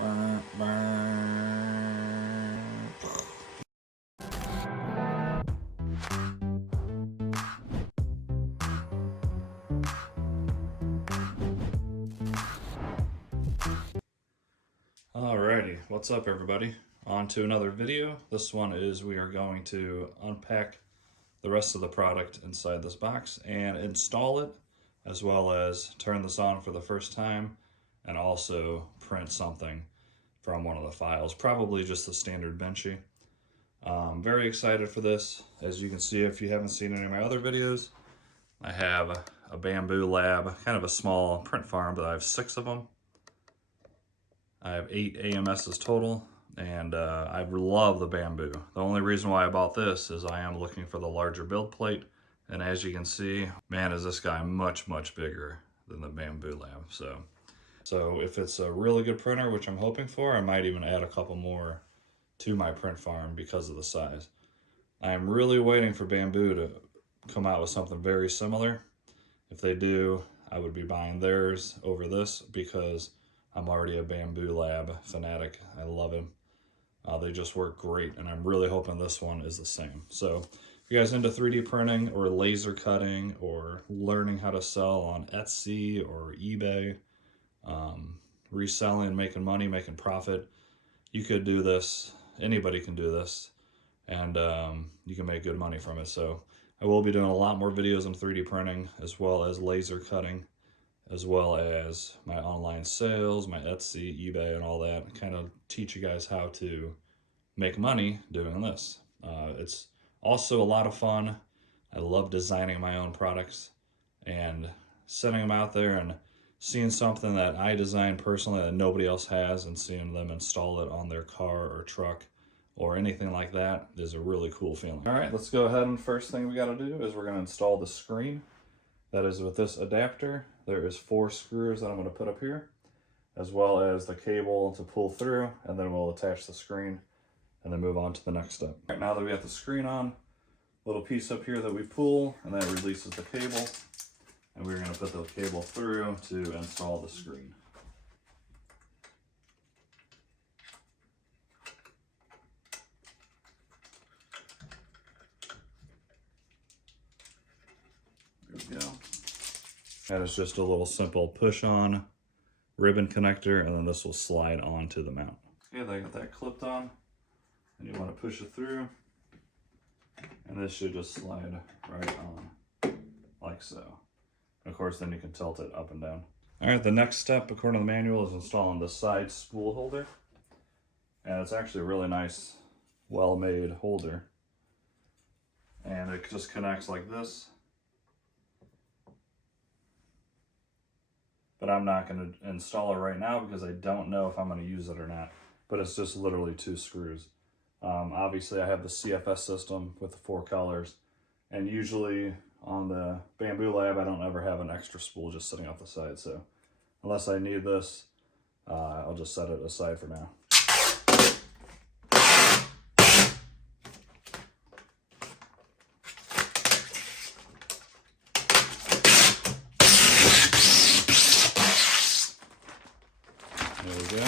Alrighty, what's up everybody? On to another video. This one is we are going to unpack the rest of the product inside this box and install it, as well as turn this on for the first time and also print something from one of the files, probably just the standard Benchy. Very excited for this. As you can see, if you haven't seen any of my other videos, I have a Bambu lab, kind of a small print farm, but I have 6 of them. I have 8 AMSs total, and I love the Bambu. The only reason why I bought this is I am looking for the larger build plate, and as you can see, man, is this guy much, much bigger than the Bambu lab. So if it's a really good printer, which I'm hoping for, I might even add a couple more to my print farm because of the size. I am really waiting for Bambu to come out with something very similar. If they do, I would be buying theirs over this because I'm already a Bambu lab fanatic. I love him. They just work great, and I'm really hoping this one is the same. So if you guys into 3D printing or laser cutting or learning how to sell on Etsy or eBay, reselling, making money, making profit, you could do this. Anybody can do this, and you can make good money from it. So I will be doing a lot more videos on 3D printing, as well as laser cutting, as well as my online sales, my Etsy, eBay, and all that. Kind of teach you guys how to make money doing this. It's also a lot of fun. I love designing my own products and setting them out there and seeing something that I designed personally that nobody else has and seeing them install it on their car or truck or anything like that is a really cool feeling. All right, let's go ahead, and first thing we got to do is we're going to install the screen. That is with this adapter. There is 4 screws that I'm going to put up here, as well as the cable to pull through, and then we'll attach the screen and then move on to the next step. All right, now that we have the screen on, little piece up here that we pull, and that releases the cable, and we're going to put the cable through to install the screen. There we go. That is just a little simple push-on ribbon connector, and then this will slide onto the mount. Okay, I got that clipped on, and you want to push it through, and this should just slide right on, like so. Of course, then you can tilt it up and down. All right, the next step, according to the manual, is installing the side spool holder, and it's actually a really nice, well-made holder, and it just connects like this. But I'm not going to install it right now because I don't know if I'm going to use it or not. But it's just literally 2 screws. Obviously, I have the CFS system with the 4 colors. And usually on the Bambu lab, I don't ever have an extra spool just sitting off the side. So unless I need this, I'll just set it aside for now. There we go.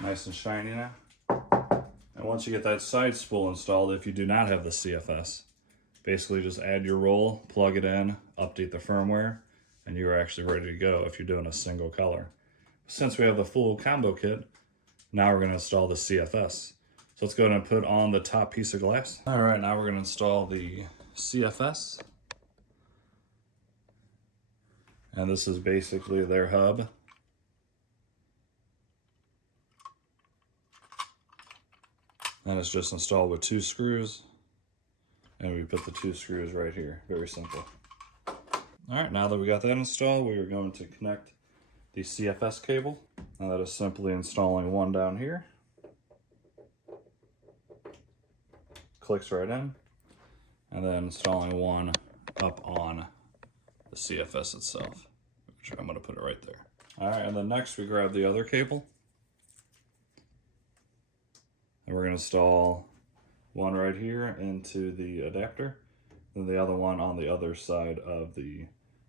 Nice and shiny now. And once you get that side spool installed, if you do not have the CFS, basically just add your roll, plug it in, update the firmware, and you're actually ready to go if you're doing a single color. Since we have the full combo kit, now we're going to install the CFS. So let's go ahead and put on the top piece of glass. All right, now we're going to install the CFS. And this is basically their hub. And it's just installed with 2 screws. And we put the 2 screws right here. Very simple. All right, now that we got that installed, we are going to connect the CFS cable. And that is simply installing one down here. Clicks right in. And then installing one up on the CFS itself, which I'm going to put it right there. All right, and then next we grab the other cable, and we're going to install one right here into the adapter, then the other one on the other side of the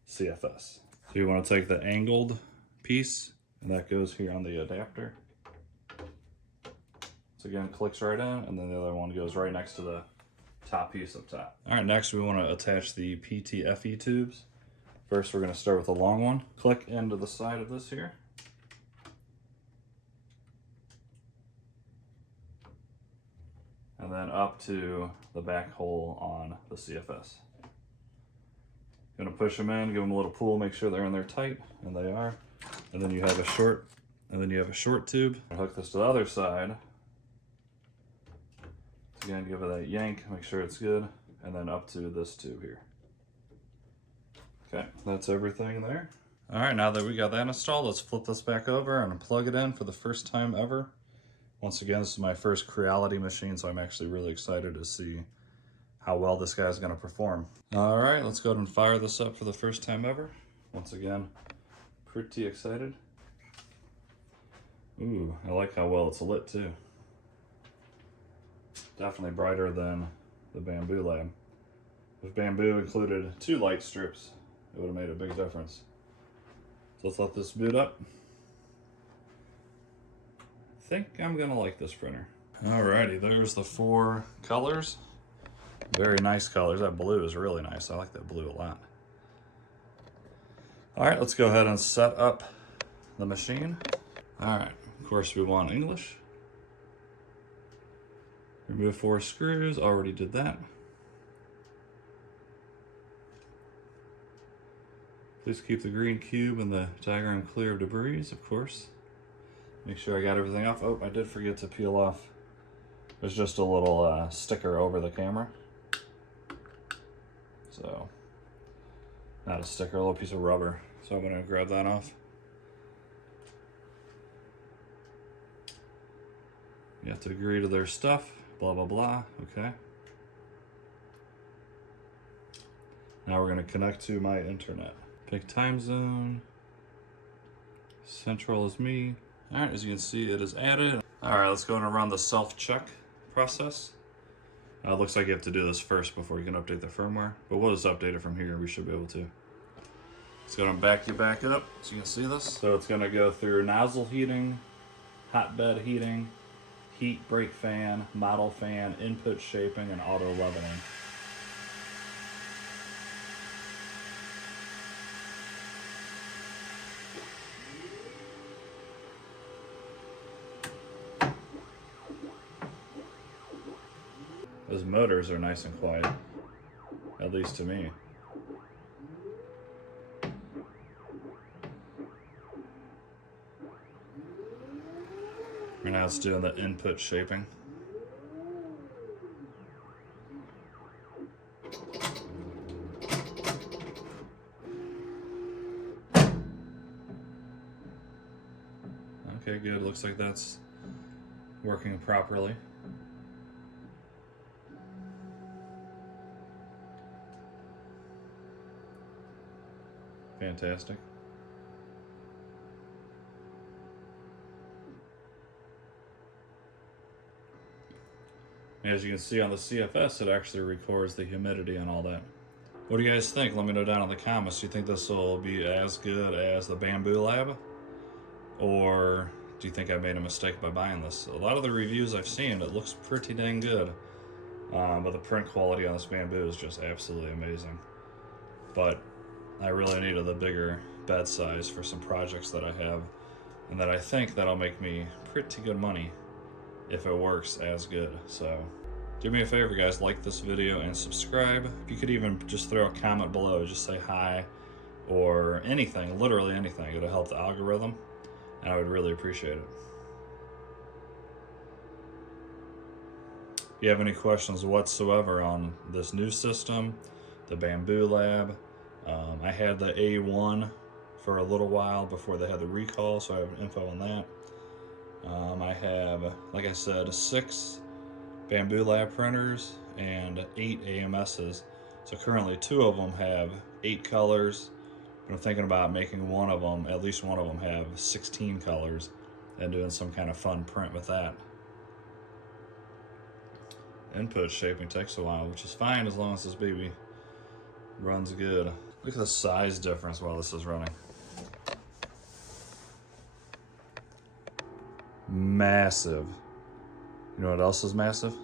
CFS. So you want to take the angled piece And that goes here on the adapter. So again, clicks right in, and then the other one goes right next to the top piece up top. All right, next we want to attach the PTFE tubes. First, we're going to start with the long one. Click into the side of this here. And then up to the back hole on the CFS. Gonna push them in, give them a little pull, make sure they're in there tight, and they are. And then you have a short tube. Hook this to the other side. Again, give it that yank, make sure it's good, and then up to this tube here. Okay, that's everything there. All right, now that we got that installed, let's flip this back over and plug it in for the first time ever. Once again, this is my first Creality machine, so I'm actually really excited to see how well this guy's gonna perform. All right, let's go ahead and fire this up for the first time ever. Once again, pretty excited. Ooh, I like how well it's lit too. Definitely brighter than the Bambu lab. If Bambu included 2 light strips, it would have made a big difference. So let's let this boot up. I think I'm gonna like this printer. Alrighty, there's the 4 colors. Very nice colors. That blue is really nice. I like that blue a lot. Alright, let's go ahead and set up the machine. Alright, of course we want English. Remove 4 screws, already did that. Please keep the green cube and the diagram clear of debris, of course. Make sure I got everything off. Oh, I did forget to peel off. There's just a little sticker over the camera. So, not a sticker, a little piece of rubber. So I'm gonna grab that off. You have to agree to their stuff, blah, blah, blah, okay. Now we're gonna connect to my internet. Pick time zone. Central is me. All right, as you can see, it is added. All right, let's go and run the self-check process. Looks like you have to do this first before you can update the firmware, but we'll just update it from here. We should be able to. It's gonna back you back up so you can see this. So it's gonna go through nozzle heating, hotbed heating, heat brake fan, model fan, input shaping, and auto leveling. Those motors are nice and quiet, at least to me. Right now it's doing the input shaping. Okay, good. Looks like that's working properly. Fantastic. As you can see on the CFS, it actually records the humidity and all that. What do you guys think? Let me know down in the comments. Do you think this will be as good as the Bambu lab? Or do you think I made a mistake by buying this? A lot of the reviews I've seen, it looks pretty dang good. But the print quality on this Bambu is just absolutely amazing. But I really needed the bigger bed size for some projects that I have, and that I think that'll make me pretty good money if it works as good. So do me a favor, guys, like this video and subscribe. If you could even just throw a comment below, just say hi or anything, literally anything. It'll help the algorithm, and I would really appreciate it. If you have any questions whatsoever on this new system, the Bambu lab, I had the A1 for a little while before they had the recall, so I have info on that. I have, like I said, 6 Bambu lab printers and 8 AMSs. So currently 2 of them have 8 colors. But I'm thinking about making one of them, at least one of them, have 16 colors and doing some kind of fun print with that. Input shaping takes a while, which is fine as long as this baby runs good. Look at the size difference while this is running. Massive. You know what else is massive?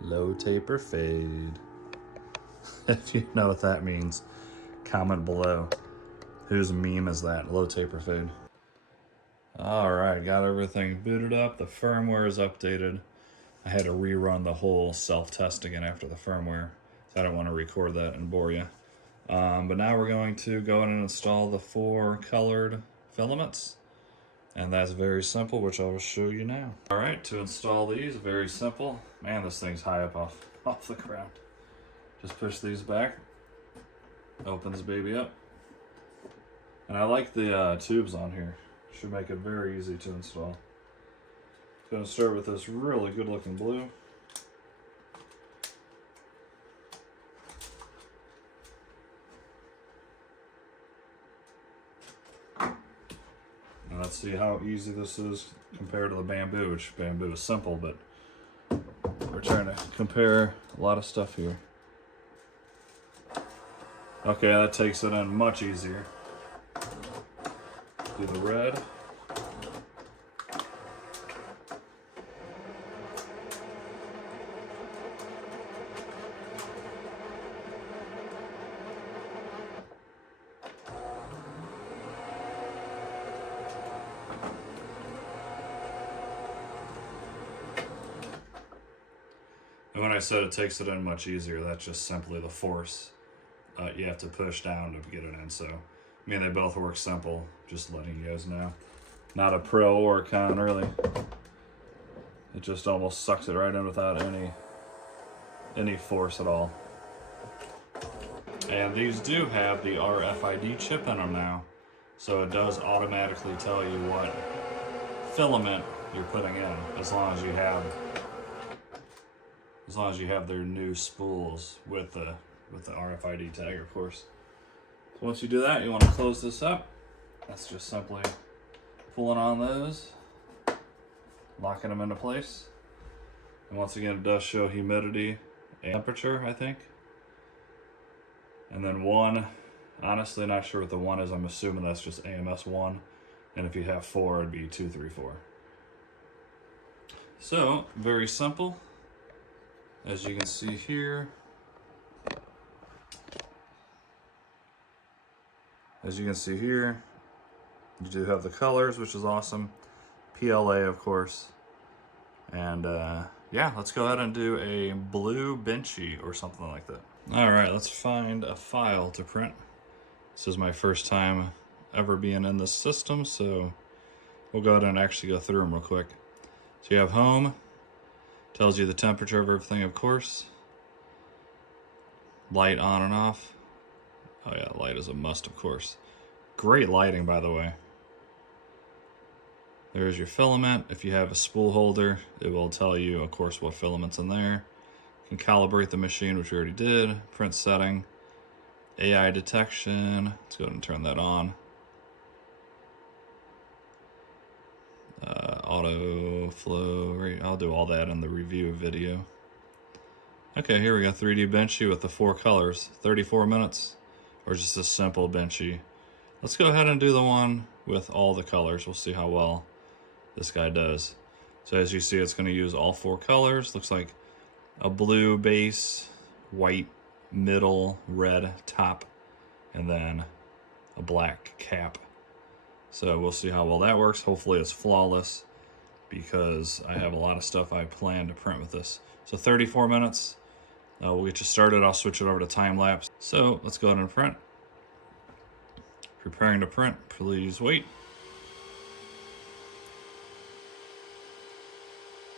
Low taper fade. If you know what that means, comment below. Whose meme is that? Low taper fade. Alright, got everything booted up. The firmware is updated. I had to rerun the whole self-test again after the firmware. So I don't want to record that and bore you. But now we're going to go in and install the 4 colored filaments. And that's very simple, which I will show you now. Alright, to install these, very simple. Man, this thing's high up off the ground. Just push these back. Open this baby up. And I like the tubes on here. Should make it very easy to install. Going to start with this really good looking blue. And let's see how easy this is compared to the Bambu, which Bambu is simple, but we're trying to compare a lot of stuff here. Okay, that takes it in much easier. Do the red. And when I said it takes it in much easier, that's just simply the force you have to push down to get it in. So, I mean, they both work simple, just letting you guys know. Not a pro or a con, really. It just almost sucks it right in without any force at all. And these do have the RFID chip in them now, so it does automatically tell you what filament you're putting in, as long as you have their new spools with the RFID tag, of course. So once you do that, you want to close this up. That's just simply pulling on those, locking them into place. And once again, it does show humidity and temperature, I think. And then 1, honestly not sure what the 1 is. I'm assuming that's just AMS 1. And if you have 4, it'd be 2, 3, 4. So, very simple. As you can see here, you do have the colors, which is awesome. PLA, of course. And yeah, let's go ahead and do a blue benchy or something like that. All right, let's find a file to print. This is my first time ever being in this system, so we'll go ahead and actually go through them real quick. So you have home, tells you the temperature of everything, of course. Light on and off. Oh yeah, light is a must, of course. Great lighting, by the way. There's your filament. If you have a spool holder, it will tell you, of course, what filament's in there. You can calibrate the machine, which we already did. Print setting. AI detection. Let's go ahead and turn that on. Auto flow. I'll do all that in the review video. Okay, here we go. 3D benchy with the 4 colors. 34 minutes. Or just a simple benchy. Let's go ahead and do the one with all the colors. We'll see how well this guy does. So as you see, it's going to use all 4 colors. Looks like a blue base, white middle, red top, and then a black cap. So we'll see how well that works. Hopefully it's flawless, because I have a lot of stuff I plan to print with this. So 34 minutes. We'll get you started. I'll switch it over to time lapse. So let's go ahead and print. Preparing to print, please wait.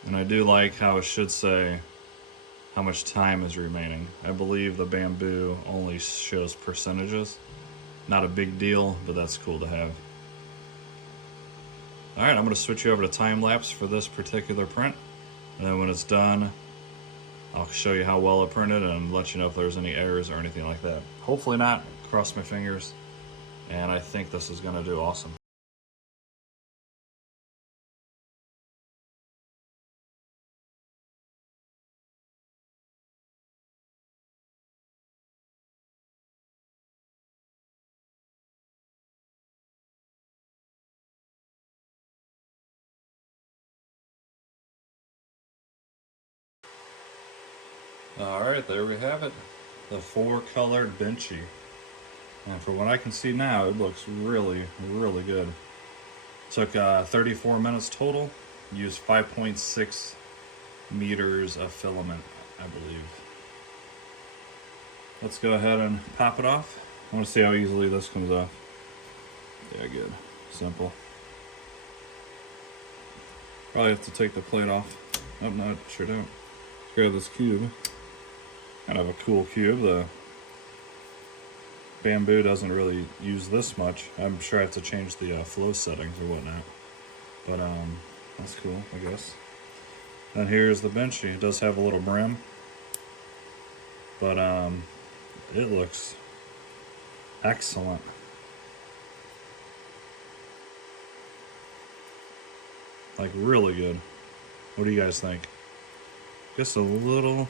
And I do like how it should say how much time is remaining. I believe the Bambu only shows percentages. Not a big deal, but that's cool to have. All right, I'm going to switch you over to time lapse for this particular print. And then when it's done, I'll show you how well it printed and let you know if there's any errors or anything like that. Hopefully not. Cross my fingers. And I think this is going to do awesome. Alright, there we have it. The 4-colored benchy. And from what I can see now, it looks really, really good. Took 34 minutes total. Used 5.6 meters of filament, I believe. Let's go ahead and pop it off. I want to see how easily this comes off. Yeah, good. Simple. Probably have to take the plate off. Oh, no, sure don't. Grab this cube. Kind of a cool cube. The Bambu doesn't really use this much. I'm sure I have to change the flow settings or whatnot. But that's cool, I guess. And here's the benchy. It does have a little brim. But it looks excellent. Like really good. What do you guys think? Just a little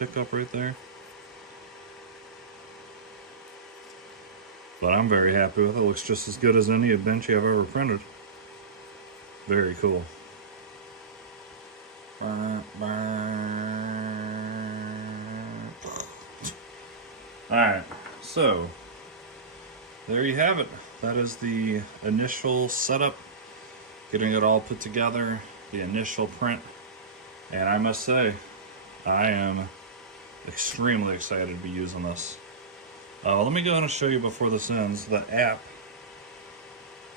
hiccup right there. But I'm very happy with it. It looks just as good as any benchy I've ever printed. Very cool. Alright, so there you have it. That is the initial setup. Getting it all put together, the initial print. And I must say, I am extremely excited to be using this. Let me go ahead and show you before this ends the app.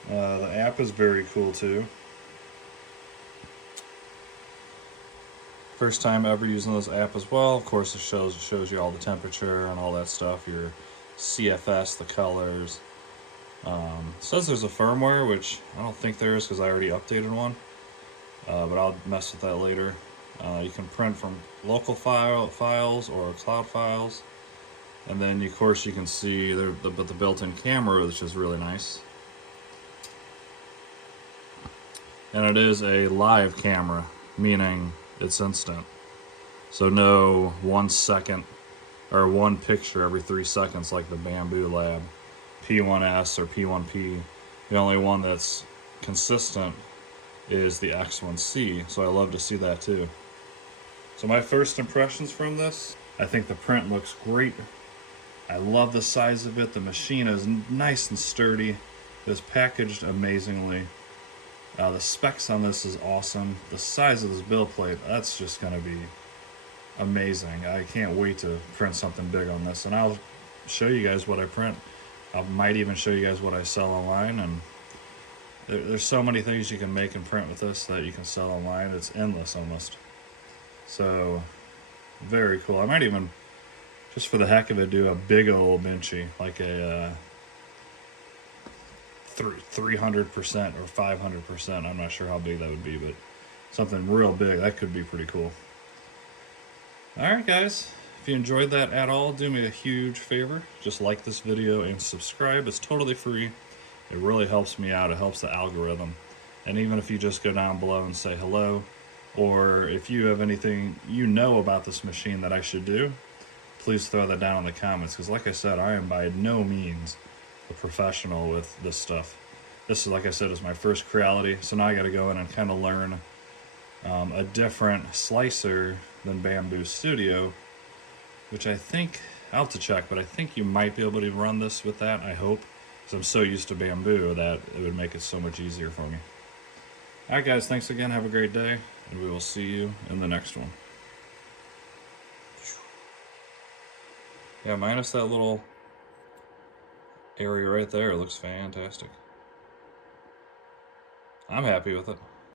The app is very cool too. First time ever using this app as well. Of course, it shows you all the temperature and all that stuff. Your CFS, the colors. It says there's a firmware, which I don't think there is because I already updated one. But I'll mess with that later. You can print from local files or cloud files. And then, of course, you can see the built-in camera, which is really nice. And it is a live camera, meaning it's instant. So no 1 second or one picture every 3 seconds like the Bambu Lab P1S or P1P. The only one that's consistent is the X1C, so I love to see that too. So my first impressions from this, I think the print looks great. I love the size of it. The machine is nice and sturdy. It is packaged amazingly. The specs on this is awesome. The size of this build plate, that's just going to be amazing. I can't wait to print something big on this, and I'll show you guys what I print. I might even show you guys what I sell online, and there's so many things you can make and print with this that you can sell online. It's endless almost. So, very cool. I might even, just for the heck of it, do a big old benchy, like a 300% or 500%. I'm not sure how big that would be, but something real big. That could be pretty cool. Alright guys, if you enjoyed that at all, do me a huge favor. Just like this video and subscribe. It's totally free. It really helps me out. It helps the algorithm. And even if you just go down below and say hello, or if you have anything you know about this machine that I should do, please throw that down in the comments, because like I said, I am by no means a professional with this stuff. This is, like I said, is my first Creality, so now I got to go in and kind of learn a different slicer than Bambu Studio, which I think, I'll have to check, but I think you might be able to run this with that, I hope, because I'm so used to Bambu that it would make it so much easier for me. Alright guys, thanks again, have a great day, and we will see you in the next one. Yeah, minus that little area right there, it looks fantastic. I'm happy with it.